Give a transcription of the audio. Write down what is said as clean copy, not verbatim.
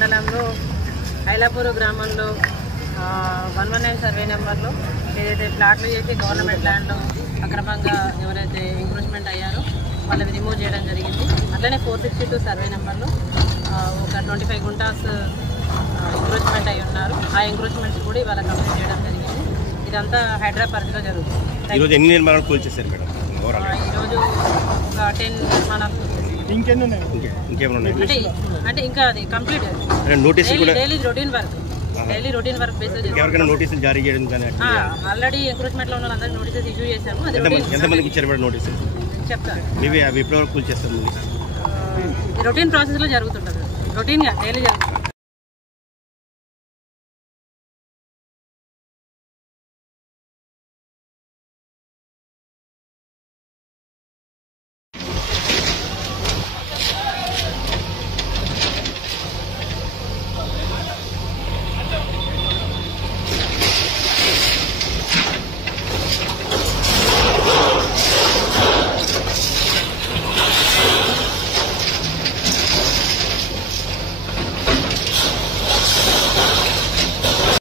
మండలంలో ఐలాపూర్ గ్రామంలో 119 సర్వే నెంబర్లో ఏదైతే ప్లాట్లు చేసి గవర్నమెంట్ ల్యాండ్లో అక్రమంగా ఎవరైతే ఎంక్రోచ్మెంట్ అయ్యారో వాళ్ళని రిమూవ్ చేయడం జరిగింది. అట్లనే 462 సర్వే నెంబర్లో ఒక 25 గుంటాస్ ఎంక్రోచ్మెంట్ అయి ఉన్నారు. ఆ ఎంక్రోచ్మెంట్స్ కూడా ఇవాళ కంప్లీట్ చేయడం జరిగింది. ఇదంతా హైదరాబాద్ పరిధిలో జరుగుతుంది. ఈరోజు ఎన్ని నిర్మాణాలు కూల్చేశారు మేడం? ఈరోజు ఒక 10 నిర్మాణాలు అంటే ఇంకా అది complete daily routine work basis నోటీసులు జారీ చేయడం కానీ ఆల్రెడీ ఎంక్రోచ్మెంట్ లో ఉన్న అందరికి నోటీసెస్ ఇష్యూ చేశాము. ఎంతమందికి ఇచ్చారు మేడం నోటీసులు? చెప్తాను. అవి ఎప్పటి వరకు కూల్చేస్తారు? రొటీన్ ప్రాసెస్ లో జరుగుతుంటుంది, రొటీన్ గా డైలీ జరుగుతుంది.